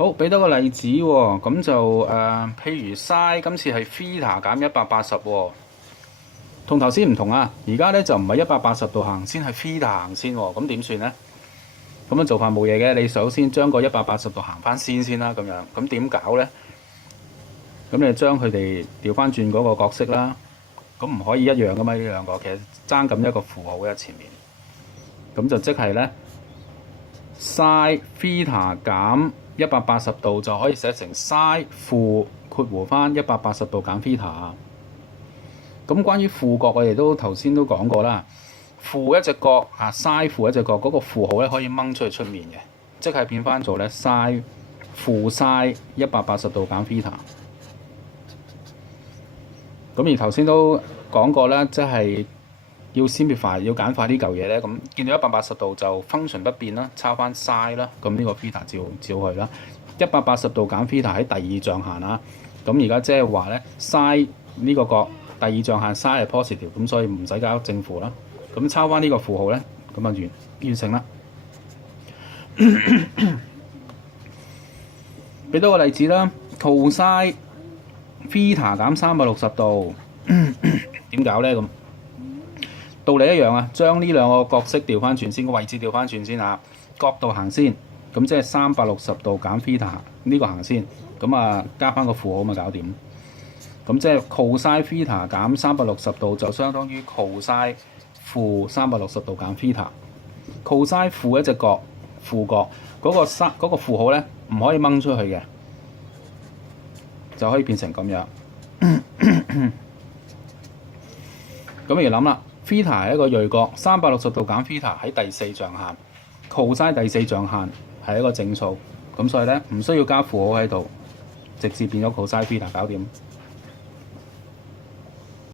好，俾多個例子喎，咁就譬如 sin 今次係 theta 減180喎，同頭先唔同啊。而家咧就唔係180度行先，係 theta 行先喎。咁點算咧？咁樣做法冇嘢嘅，你首先將個180度行翻先啦，咁樣。咁點搞咧？咁你將佢哋調翻轉嗰個角色啦。咁唔可以一樣噶嘛？呢兩個其實爭緊一個符號嘅前面。咁就即係咧 sin theta 減180度就可以寫成 sin 負括弧翻180度減 theta。咁關於負角我哋都頭先都講過啦，負一隻角啊 sin 負一隻角嗰個符號咧可以掹出去出面嘅，即係變翻做咧 sin 負 sin 180度減 theta。咁而頭先都講過啦，即係要 simplify 要簡化呢嚿嘢咧，咁見到180度就 function 不變啦，抄翻 sin 啦，咁呢個 theta 照去啦。180度減 theta 喺第二象限啊，咁而家即係話咧 sin 呢個角第二象限 sin 係 positive， 咁所以唔使搞正負啦。咁抄翻呢個符號咧，咁啊完成啦。俾多個例子啦 ，cos theta 減360度，點搞咧？咁道理一樣啊，將呢兩個角色調翻轉先，個位置調翻轉先啊，角度行先，咁即係360度減 theta 呢個行先，咁啊加翻個符號咪搞掂。咁即係 cos theta 減360度就相當於 cos 負360度減 theta。cos 負一隻角，負角嗰個符號咧唔可以掹出去嘅，就可以變成咁樣。咁而諗啦 theta 係一個鋭角，360度減 theta 喺第四象限 ，cos 第四象限係一個正數，咁所以咧唔需要加符號喺度，直接變咗 cos theta 搞掂。